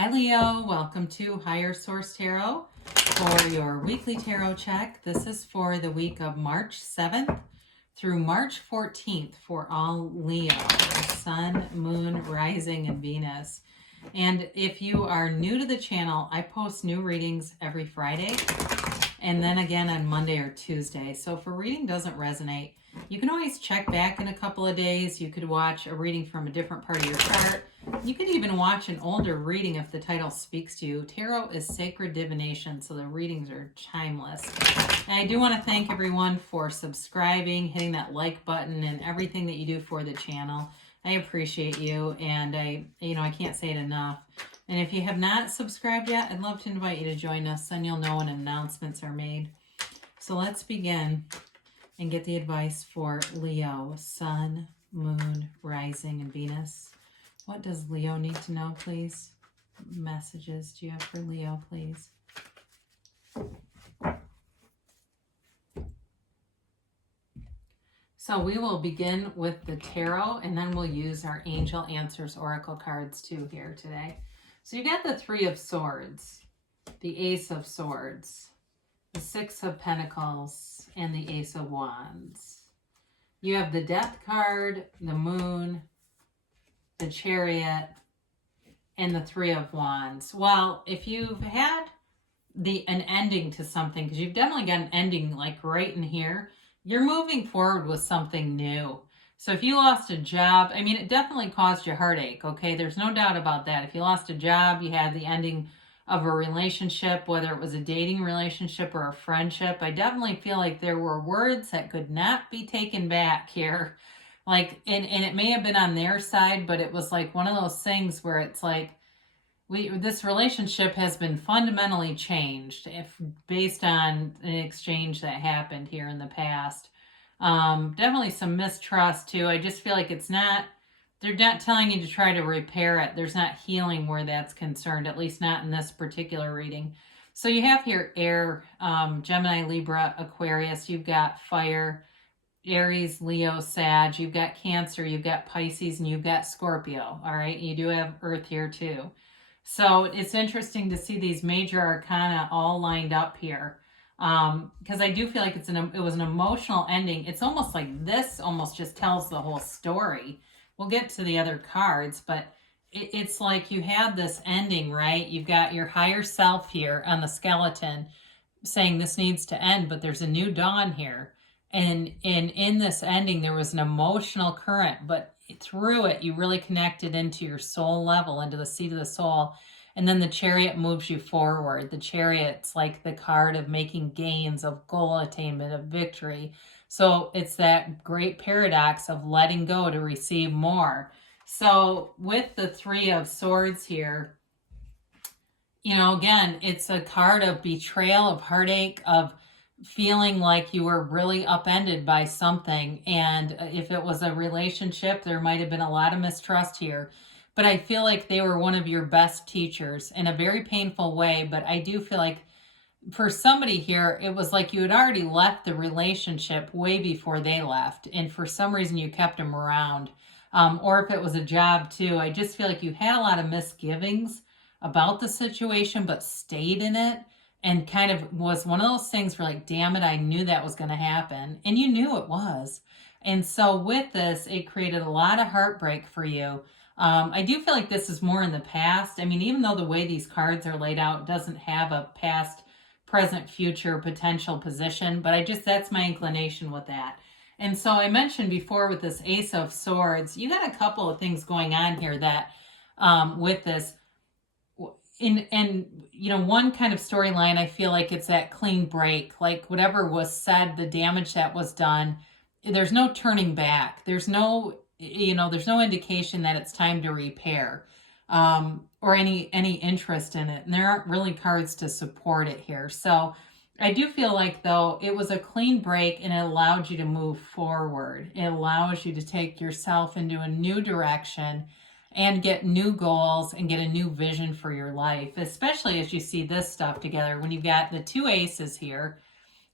Hi Leo, welcome to Higher Source Tarot for your weekly tarot check. This is for the week of March 7th through March 14th for all Leo, Sun, Moon, Rising, and Venus. And if you are new to the channel, I post new readings every Friday and then again on Monday or Tuesday. So if a reading doesn't resonate, you can always check back in a couple of days. You could watch a reading from a different part of your chart. You could even watch an older reading if the title speaks to you. Tarot is sacred divination, so the readings are timeless. And I do want to thank everyone for subscribing, hitting that like button, and everything that you do for the channel. I appreciate you, and I can't say it enough. And if you have not subscribed yet, I'd love to invite you to join us, then you'll know when announcements are made. So let's begin and get the advice for Leo, Sun, Moon, Rising, and Venus. What does Leo need to know, please? What messages do you have for Leo, please? So we will begin with the tarot, and then we'll use our Angel Answers Oracle cards too here today. So you got the Three of Swords, the Ace of Swords, the Six of Pentacles, and the Ace of Wands. You have the Death card, the Moon, the Chariot, and the Three of Wands. Well, if you've had an ending to something, because you've definitely got an ending like right in here, you're moving forward with something new. So if you lost a job, I mean, it definitely caused you heartache, okay? There's no doubt about that. If you lost a job, you had the ending of a relationship, whether it was a dating relationship or a friendship, I definitely feel like there were words that could not be taken back here. Like, and it may have been on their side, but it was like one of those things where it's like, this relationship has been fundamentally changed based on an exchange that happened here in the past. Definitely some mistrust too. I just feel like they're not telling you to try to repair it. There's not healing where that's concerned, at least not in this particular reading. So you have here air, Gemini, Libra, Aquarius. You've got fire, Aries, Leo, Sag. You've got Cancer, you've got Pisces, and you've got Scorpio. All right, you do have Earth here too. So it's interesting to see these major arcana all lined up here. Because I do feel like it was an emotional ending. It's almost like this almost just tells the whole story. We'll get to the other cards, but it's like you had this ending, right? You've got your higher self here on the skeleton saying this needs to end, but there's a new dawn here. And in this ending, there was an emotional current, but through it, you really connected into your soul level, into the seat of the soul. And then the Chariot moves you forward. The Chariot's like the card of making gains, of goal attainment, of victory. So it's that great paradox of letting go to receive more. So with the Three of Swords here, again, it's a card of betrayal, of heartache, of feeling like you were really upended by something. And if it was a relationship, there might have been a lot of mistrust here. But I feel like they were one of your best teachers in a very painful way. But I do feel like for somebody here, it was like you had already left the relationship way before they left. And for some reason, you kept them around. Or if it was a job too, I just feel like you had a lot of misgivings about the situation, but stayed in it. And kind of was one of those things where like, damn it, I knew that was going to happen. And you knew it was. And so with this, it created a lot of heartbreak for you. I do feel like this is more in the past. I mean, even though the way these cards are laid out doesn't have a past, present, future potential position, but that's my inclination with that. And so I mentioned before with this Ace of Swords, you got a couple of things going on here that with this, one kind of storyline, I feel like it's that clean break, like whatever was said, the damage that was done, there's no turning back. There's no indication that it's time to repair, or any interest in it. And there aren't really cards to support it here. So I do feel like though it was a clean break and it allowed you to move forward. It allows you to take yourself into a new direction and get new goals and get a new vision for your life, especially as you see this stuff together. When you've got the two aces here,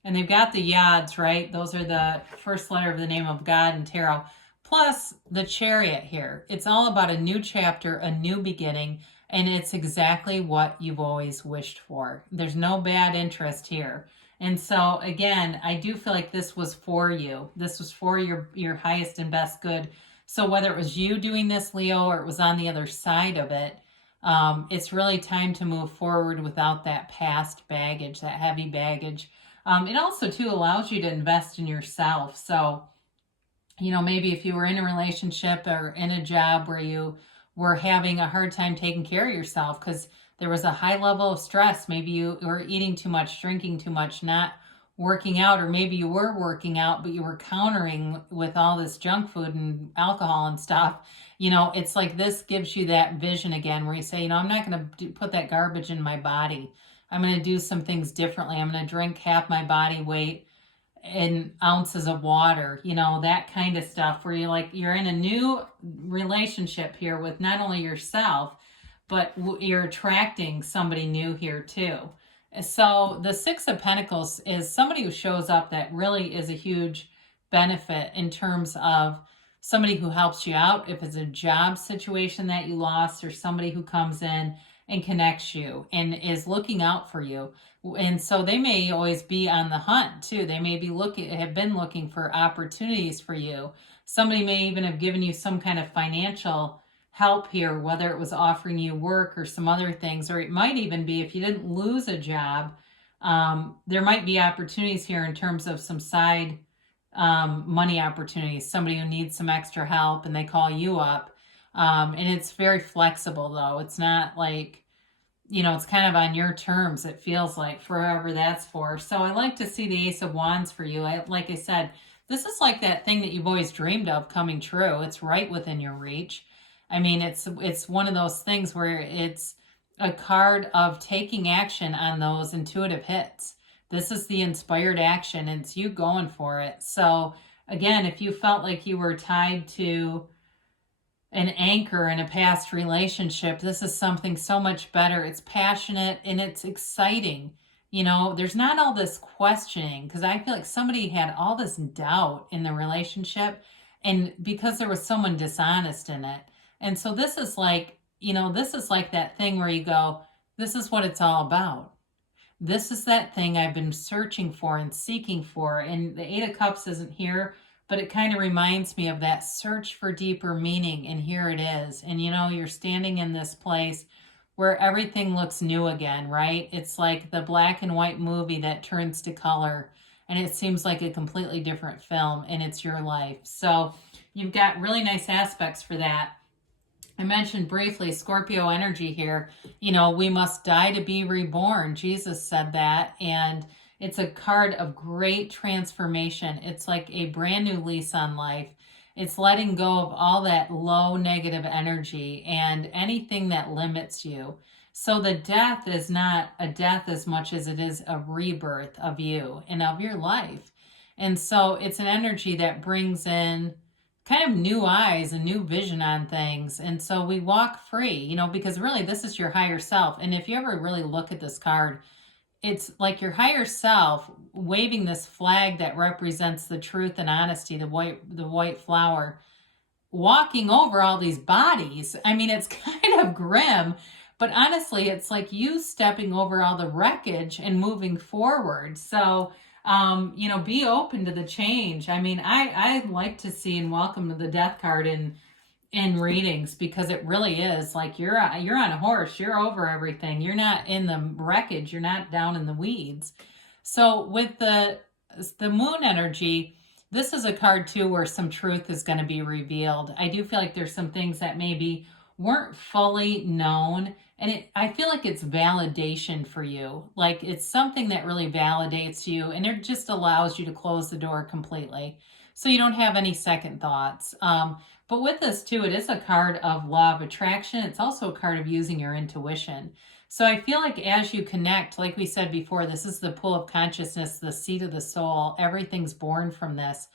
and they've got the yads, right? Those are the first letter of the name of God in tarot. Plus the Chariot here. It's all about a new chapter, a new beginning, and it's exactly what you've always wished for. There's no bad interest here. And so again, I do feel like this was for you. This was for your highest and best good. So whether it was you doing this, Leo, or it was on the other side of it, it's really time to move forward without that past baggage, that heavy baggage. It also too allows you to invest in yourself. So, you know, maybe if you were in a relationship or in a job where you were having a hard time taking care of yourself because there was a high level of stress, maybe you were eating too much, drinking too much, not working out, or maybe you were working out, but you were countering with all this junk food and alcohol and stuff. You know, it's like this gives you that vision again where you say, you know, I'm not going to put that garbage in my body. I'm going to do some things differently. I'm going to drink half my body weight in ounces of water, you know, that kind of stuff where you're in a new relationship here with not only yourself, but you're attracting somebody new here too. So the Six of Pentacles is somebody who shows up that really is a huge benefit in terms of somebody who helps you out if it's a job situation that you lost, or somebody who comes in and connects you and is looking out for you. And so they may always be on the hunt too. They may be have been looking for opportunities for you. Somebody may even have given you some kind of financial help here, whether it was offering you work or some other things, or it might even be if you didn't lose a job, there might be opportunities here in terms of some side money opportunities, somebody who needs some extra help and they call you up. And it's very flexible though. It's not like, you know, it's kind of on your terms. It feels like forever that's for. So I like to see the Ace of Wands for you. Like I said, this is like that thing that you've always dreamed of coming true. It's right within your reach. I mean, it's one of those things where it's a card of taking action on those intuitive hits. This is the inspired action, and it's you going for it. So again, if you felt like you were tied to an anchor in a past relationship, this is something so much better. It's passionate and it's exciting. You know, there's not all this questioning, because I feel like somebody had all this doubt in the relationship, and because there was someone dishonest in it. And so this is like, you know, this is like that thing where you go, this is what it's all about. This is that thing I've been searching for and seeking for. And the Eight of Cups isn't here, but it kind of reminds me of that search for deeper meaning. And here it is. And, you know, you're standing in this place where everything looks new again, right? It's like the black and white movie that turns to color, and it seems like a completely different film, and it's your life. So you've got really nice aspects for that. I mentioned briefly Scorpio energy here. You know, we must die to be reborn. Jesus said that. And it's a card of great transformation. It's like a brand new lease on life. It's letting go of all that low negative energy and anything that limits you. So the death is not a death as much as it is a rebirth of you and of your life. And so it's an energy that brings in kind of new eyes and new vision on things. And so we walk free, you know, because really this is your higher self. And if you ever really look at this card, it's like your higher self waving this flag that represents the truth and honesty, the white flower, walking over all these bodies. I mean, it's kind of grim, but honestly, it's like you stepping over all the wreckage and moving forward. So you know, be open to the change. I mean, I like to see and welcome the death card in readings, because it really is like you're on a horse, you're over everything. You're not in the wreckage, you're not down in the weeds. So with the moon energy, this is a card too where some truth is going to be revealed. I do feel like there's some things that maybe weren't fully known, and I feel like it's validation for you. Like it's something that really validates you, and it just allows you to close the door completely, so you don't have any second thoughts. But with this too, it is a card of law of attraction. It's also a card of using your intuition. So I feel like as you connect, like we said before, this is the pool of consciousness, the seat of the soul. Everything's born from this.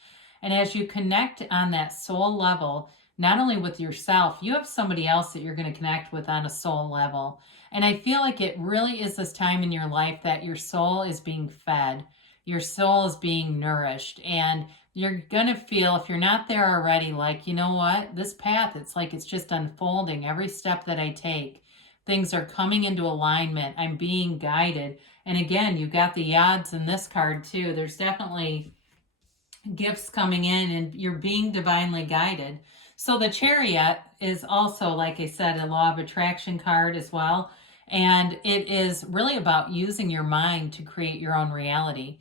And as you connect on that soul level, not only with yourself, you have somebody else that you're going to connect with on a soul level. And I feel like it really is this time in your life that your soul is being fed. Your soul is being nourished. And You're going to feel, if you're not there already, like, you know what? This path, it's like it's just unfolding. Every step that I take, things are coming into alignment. I'm being guided. And again, you've got the odds in this card too. There's definitely gifts coming in and you're being divinely guided. So the Chariot is also, like I said, a law of attraction card as well. And it is really about using your mind to create your own reality.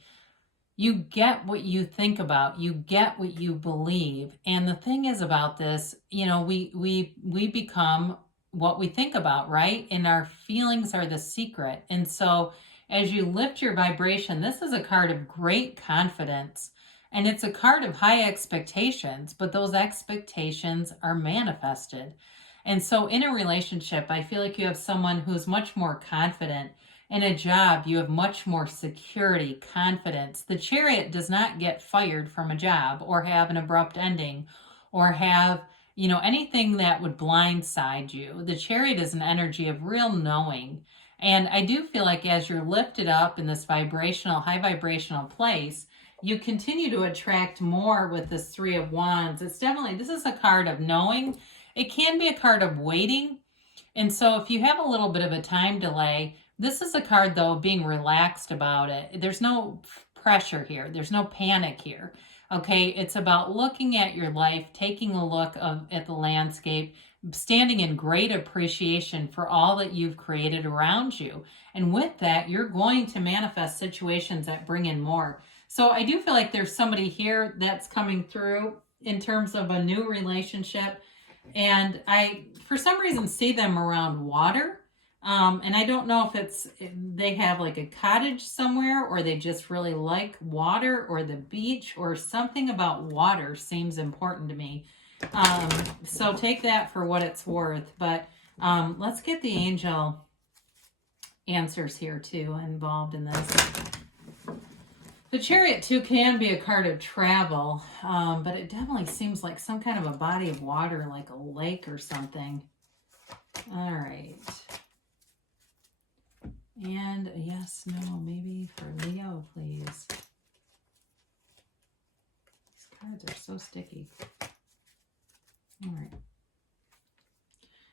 You get what you think about, you get what you believe. And the thing is about this, you know, we become what we think about, right? And our feelings are the secret. And so as you lift your vibration, this is a card of great confidence. And it's a card of high expectations, but those expectations are manifested. And so in a relationship, I feel like you have someone who's much more confident. In a job, you have much more security, confidence. The Chariot does not get fired from a job or have an abrupt ending or have, you know, anything that would blindside you. The Chariot is an energy of real knowing. And I do feel like as you're lifted up in this vibrational, high vibrational place, you continue to attract more with this Three of Wands. It's definitely, this is a card of knowing. It can be a card of waiting. And so if you have a little bit of a time delay, this is a card, though, of being relaxed about it. There's no pressure here. There's no panic here. Okay, it's about looking at your life, taking a look at the landscape, standing in great appreciation for all that you've created around you. And with that, you're going to manifest situations that bring in more. So I do feel like there's somebody here that's coming through in terms of a new relationship. And I, for some reason, see them around water. And I don't know if they have like a cottage somewhere or they just really like water or the beach or something about water seems important to me. So take that for what it's worth. But let's get the angel answers here too involved in this. The Chariot too can be a card of travel, but it definitely seems like some kind of a body of water, like a lake or something. All right. And yes, no, maybe for Leo, please. These cards are so sticky. All right.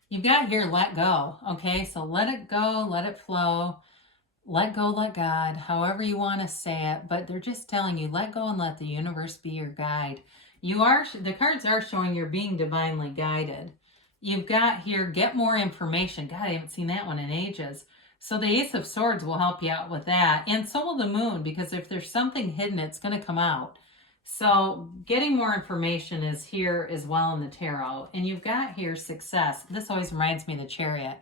You've got here, let go. Okay, so let it go, let it flow. Let go, let God, however you want to say it. But they're just telling you, let go and let the universe be your guide. The cards are showing you're being divinely guided. You've got here, get more information. God, I haven't seen that one in ages. So the Ace of Swords will help you out with that. And so will the Moon, because if there's something hidden, it's going to come out. So getting more information is here as well in the tarot. And you've got here success. This always reminds me of the Chariot.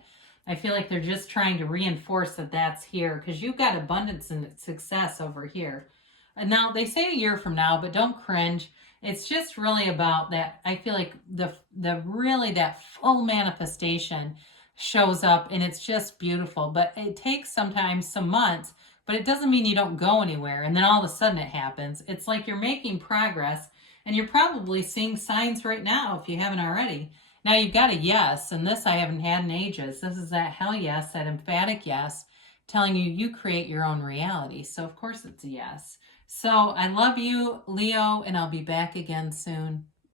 I feel like they're just trying to reinforce that that's here because you've got abundance and success over here. And now they say a year from now, but don't cringe. It's just really about that. I feel like that full manifestation shows up and it's just beautiful, but it takes sometimes some months, but it doesn't mean you don't go anywhere. And then all of a sudden it happens. It's like you're making progress and you're probably seeing signs right now if you haven't already. Now you've got a yes, and this I haven't had in ages. This is that hell yes, that emphatic yes, telling you create your own reality. So of course it's a yes. So I love you, Leo, and I'll be back again soon.